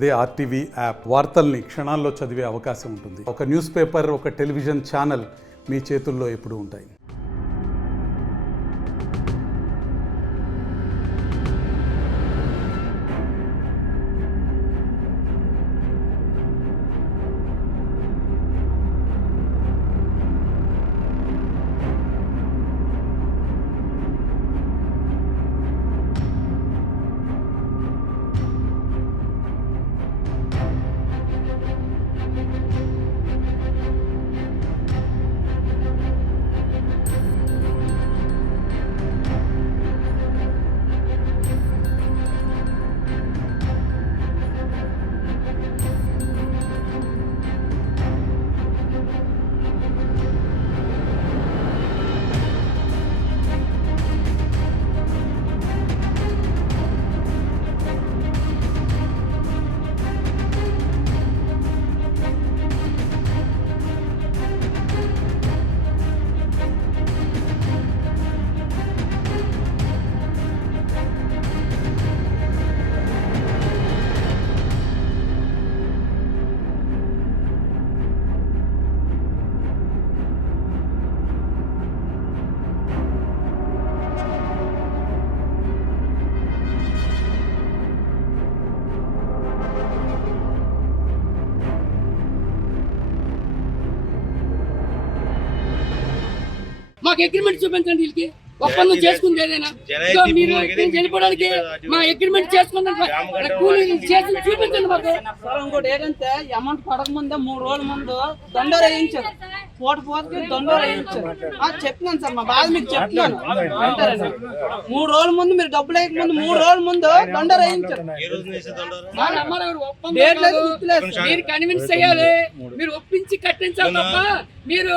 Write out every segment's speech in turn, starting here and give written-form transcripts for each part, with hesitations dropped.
అదే RTV app వార్తల్ని క్షణాల్లో చదివే అవకాశం ఉంటుంది. ఒక న్యూస్ పేపర్, ఒక టెలివిజన్ ఛానల్ మీ చేతుల్లో ఎప్పుడూ ఉంటాయి. మాకు అగ్రిమెంట్ చూపించండి. వీళ్ళకి ఒప్పందం చేసుకుంది ఏదైనా మీరు చనిపోవడానికి మా అగ్రిమెంట్ చేసుకున్నాం చూపించండి మాకు. ఇంకోటి ఏంటంటే అమౌంట్ పడక ముందే 3 రోజుల ముందు దొండోరు వేయించారు. పోటుకి దొండోరు వేయించారు. చెప్తున్నాను సార్, మా బాధ మీకు చెప్తున్నాను. 3 రోజుల ముందు మీరు డబ్బులు వేయక ముందు 3 రోజుల ముందు దొండోరు వేయించారు. మీరు కన్విన్స్ చేయాలి, మీరు ఒప్పించి కట్టించాలి తప్ప మీరు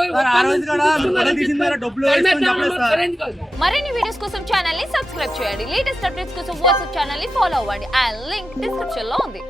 మరిన్ని వీడియోస్ కోసం ఛానల్ ని సబ్స్క్రైబ్ చేయండి. లేటెస్ట్ అప్డేట్స్ కోసం వాట్సాప్ ఛానల్ ని ఫాలో అవ్వండి. ఆ లింక్ డిస్క్రిప్షన్ లో ఉంది.